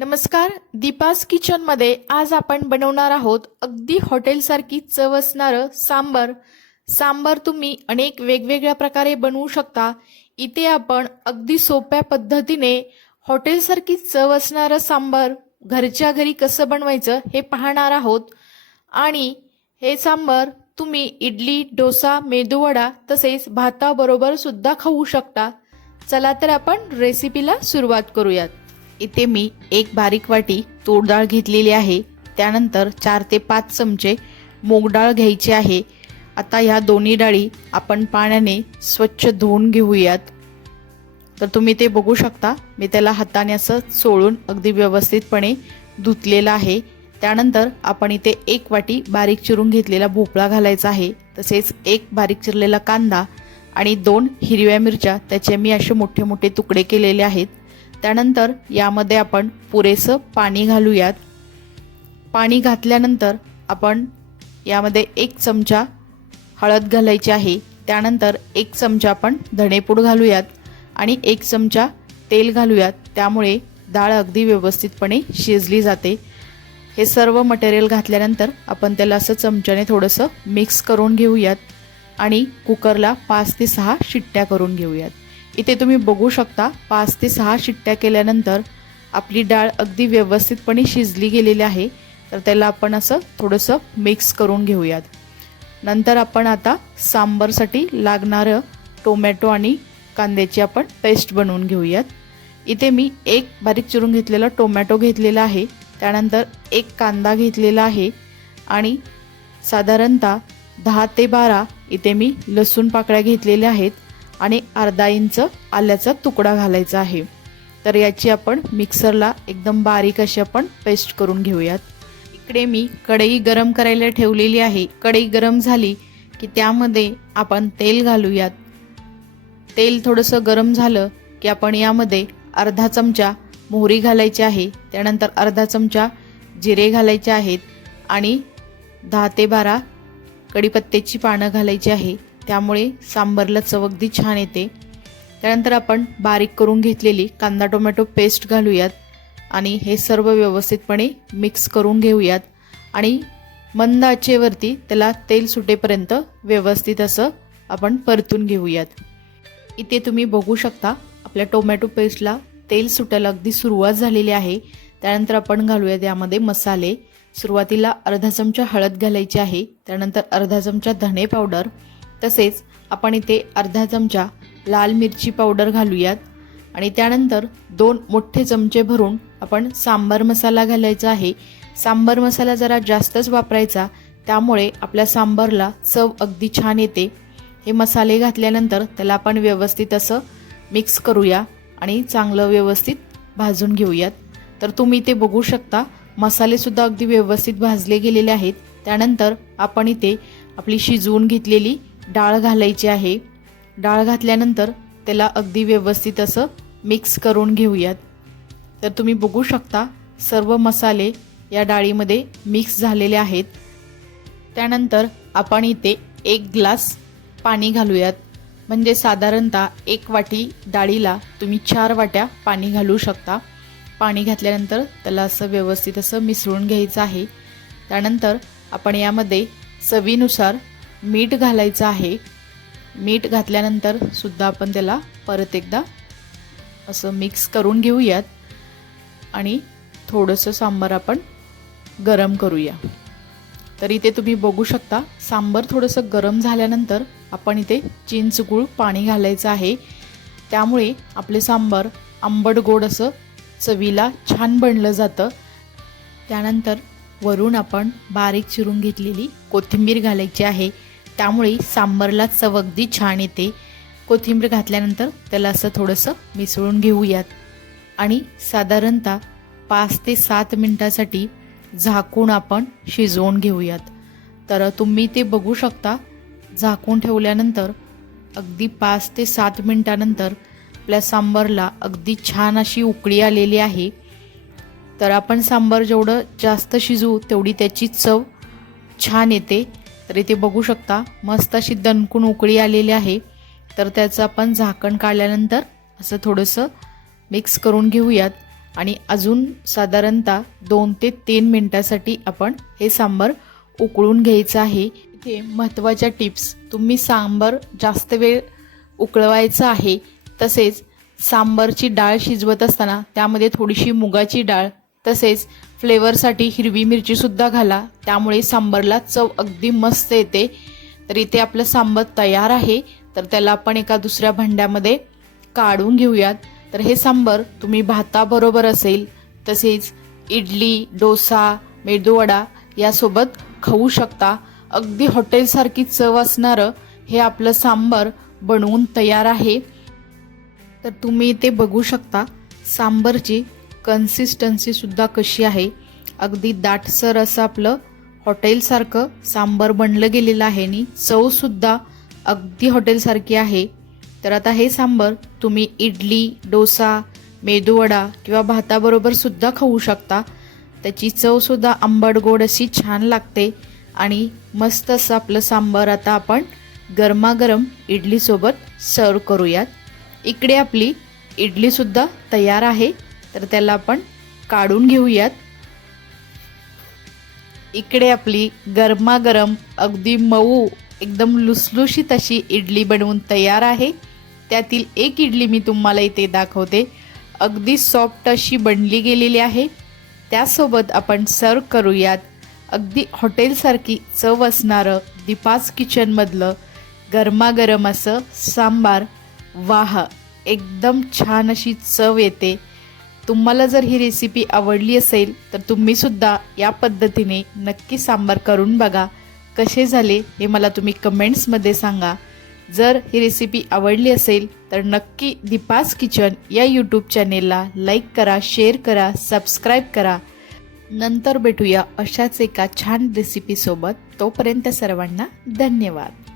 नमस्कार दीपास किचनमध्ये आज आपण बनवणार आहोत अगदी हॉटेलसारखी चव असणारं सांबर. सांबर तुम्ही अनेक वेगवेगळ्या प्रकारे बनवू शकता. इथे आपण अगदी सोप्या पद्धतीने हॉटेलसारखी चव असणारं सांबर घरच्या घरी कसं बनवायचं हे पाहणार आहोत. आणि हे सांबर तुम्ही इडली डोसा मेदूवडा तसेच भाताबरोबर सुद्धा खाऊ शकता. चला तर आपण रेसिपीला सुरुवात करूयात. इथे मी एक बारीक वाटी तूर डाळ घेतलेली आहे. त्यानंतर चार ते पाच चमचे मूग डाळ घ्यायची आहे. आता ह्या दोन्ही डाळी आपण पाण्याने स्वच्छ धुवून घेऊयात. तर तुम्ही ते बघू शकता. मी त्याला हाताने असं चोळून अगदी व्यवस्थितपणे धुतलेलं आहे. त्यानंतर आपण इथे एक वाटी बारीक चिरून घेतलेला भोपळा घालायचा आहे. तसेच एक बारीक चिरलेला कांदा आणि दोन हिरव्या मिरच्या त्याचे मी असे मोठे मोठे तुकडे केलेले आहेत. त्यानंतर यामध्ये आपण पुरेसं पाणी घालूयात. पाणी घातल्यानंतर आपण यामध्ये एक चमचा हळद घालायची आहे. त्यानंतर एक चमचा आपण धणेपूड घालूयात आणि एक चमचा तेल घालूयात. त्यामुळे डाळ अगदी व्यवस्थितपणे शिजली जाते. हे सर्व मटेरियल घातल्यानंतर आपण त्याला असं चमच्याने थोडंसं मिक्स करून घेऊयात आणि कुकरला पाच ते सहा शिट्ट्या करून घेऊयात. इथे तुम्ही बघू शकता पाच ते सहा शिट्ट्या केल्यानंतर आपली डाळ अगदी व्यवस्थितपणे शिजली गेलेली आहे. तर त्याला आपण असं थोडंसं मिक्स करून घेऊयात. नंतर आपण आता सांबारसाठी लागणारं टोमॅटो आणि कांद्याची आपण पेस्ट बनवून घेऊयात. इथे मी एक बारीक चिरून घेतलेला टोमॅटो घेतलेला आहे. त्यानंतर एक कांदा घेतलेला आहे. आणि साधारणतः दहा ते बारा इथे मी लसूण पाकळ्या घेतलेल्या आहेत. आणि अर्धा इंच आल्याचा तुकडा घालायचा आहे. तर याची आपण मिक्सरला एकदम बारीक अशी आपण पेस्ट करून घेऊयात. इकडे मी कढई गरम करायला ठेवलेली आहे. कढई गरम झाली की त्यामध्ये आपण तेल घालूयात. तेल थोडंसं गरम झालं की आपण यामध्ये अर्धा चमचा मोहरी घालायची आहे. त्यानंतर अर्धा चमचा जिरे घालायचे आहेत आणि दहा ते बारा कढीपत्त्याची पानं घालायची आहे. त्यामुळे सांबरला चव अगदी छान येते. त्यानंतर आपण बारीक करून घेतलेली कांदा टोमॅटो पेस्ट घालूयात आणि हे सर्व व्यवस्थितपणे मिक्स करून घेऊयात. आणि मंद आचेवरती त्याला तेल सुटेपर्यंत व्यवस्थित असं आपण परतून घेऊयात. इथे तुम्ही बघू शकता आपल्या टोमॅटो पेस्टला तेल सुटायला अगदी सुरुवात झालेली आहे. त्यानंतर आपण घालूयात यामध्ये मसाले. सुरुवातीला अर्धा चमचा हळद घालायची आहे. त्यानंतर अर्धा चमचा धणे पावडर. तसेच आपण इथे अर्धा चमचा लाल मिरची पावडर घालूयात. आणि त्यानंतर दोन मोठे चमचे भरून आपण सांबार मसाला घालायचा आहे. सांबार मसाला जरा जास्तच वापरायचा त्यामुळे आपल्या सांबारला चव अगदी छान येते. हे मसाले घातल्यानंतर त्याला आपण व्यवस्थित असं मिक्स करूया आणि चांगलं व्यवस्थित भाजून घेऊयात. तर तुम्ही ते बघू शकता मसालेसुद्धा अगदी व्यवस्थित भाजले गेलेले आहेत. त्यानंतर आपण इथे आपली शिजवून घेतलेली डाळ घालायची आहे. डाळ घातल्यानंतर त्याला अगदी व्यवस्थित असं मिक्स करून घेऊयात. तर तुम्ही बघू शकता सर्व मसाले या डाळीमध्ये मिक्स झालेले आहेत. त्यानंतर आपण इथे एक ग्लास पाणी घालूयात. म्हणजे साधारणतः एक वाटी डाळीला तुम्ही चार वाट्या पाणी घालू शकता. पाणी घातल्यानंतर त्याला असं व्यवस्थित असं मिसळून घ्यायचं आहे. त्यानंतर आपण यामध्ये चवीनुसार मीठ घालायचं आहे. मीठ घातल्यानंतर सुद्धा आपण त्याला परत एकदा असं मिक्स करून घेऊयात. आणि थोडंसं सांबार आपण गरम करूया. तर इथे तुम्ही बघू शकता सांबार थोडंसं गरम झाल्यानंतर आपण इथे चिंचगूळ पाणी घालायचं आहे. त्यामुळे आपले सांबार आंबट गोड असं चवीला छान बनलं जातं. त्यानंतर वरून आपण बारीक चिरून घेतलेली कोथिंबीर घालायची आहे. त्यामुळे सांबारला चव अगदी छान येते. कोथिंबीर घातल्यानंतर त्याला असं थोडंसं मिसळून घेऊयात. आणि साधारणतः पाच ते सात मिनटासाठी झाकून आपण शिजवून घेऊयात. तर तुम्ही ते बघू शकता. झाकून ठेवल्यानंतर अगदी पाच ते सात मिनटानंतर आपल्या सांबारला अगदी छान अशी उकळी आलेली आहे. तर आपण सांबार जेवढं जास्त शिजू तेवढी त्याची चव छान येते. तर इथे बघू शकता. मस्त अशी दणकून उकळी आलेली आहे. तर त्याचं आपण झाकण काढल्यानंतर असं थोडंसं मिक्स करून घेऊयात. आणि अजून साधारणतः दोन ते तीन मिनटासाठी आपण हे सांबर उकळून घ्यायचं आहे. इथे महत्त्वाच्या टिप्स. तुम्ही सांबर जास्त वेळ उकळवायचं आहे तसेच सांबरची डाळ शिजवत असताना त्यामध्ये थोडीशी मुगाची डाळ तसेच फ्लेवरसाठी हिरवी मिरचीसुद्धा घाला. त्यामुळे सांबरला चव अगदी मस्त येते. तर इथे आपलं सांबर तयार आहे. तर त्याला आपण एका दुसऱ्या भांड्यामध्ये काढून घेऊयात. तर हे सांबर तुम्ही भाताबरोबर असेल तसेच इडली डोसा मेदूवडा यासोबत खाऊ शकता. अगदी हॉटेलसारखी चव असणारं हे आपलं सांबर बनवून तयार आहे. तर तुम्ही ते बघू शकता सांबरची कन्सिस्टन्सीसुद्धा कशी आहे? अगदी दाटसर असं आपलं हॉटेलसारखं सांबर बनलं गेलेलं आहे आणि चवसुद्धा अगदी हॉटेलसारखी आहे. तर आता हे सांबर तुम्ही इडली डोसा मेदूवडा किंवा भाताबरोबर सुद्धा खाऊ शकता. त्याची चवसुद्धा आंबट गोड अशी छान लागते आणि मस्त असं आपलं सांबर आता आपण गरमागरम इडलीसोबत सर्व करूयात. इकडे आपली इडलीसुद्धा तयार आहे. तर त्याला आपण काढून घेऊयात. इकडे आपली गरमागरम अगदी मऊ एकदम लुसलुशीत अशी इडली बनवून तयार आहे. त्यातील एक इडली मी तुम्हाला इथे दाखवते. अगदी सॉफ्ट अशी बनली गेलेली आहे. त्यासोबत आपण सर्व करूयात. अगदी हॉटेलसारखी चव असणारं दीपास किचनमधलं गरमागरम असं सांबार. वाह एकदम छान अशी चव येते. तुम्हाला जर ही रेसिपी आवडली असेल तर तुम्हीसुद्धा या पद्धतीने नक्की सांबार करून बघा. कसे झाले हे मला तुम्ही कमेंट्समध्ये सांगा. जर ही रेसिपी आवडली असेल तर नक्की दीपास किचन या यूट्यूब चॅनेलला लाईक करा शेअर करा सबस्क्राईब करा. नंतर भेटूया अशाच एका छान रेसिपीसोबत तोपर्यंत सर्वांना धन्यवाद.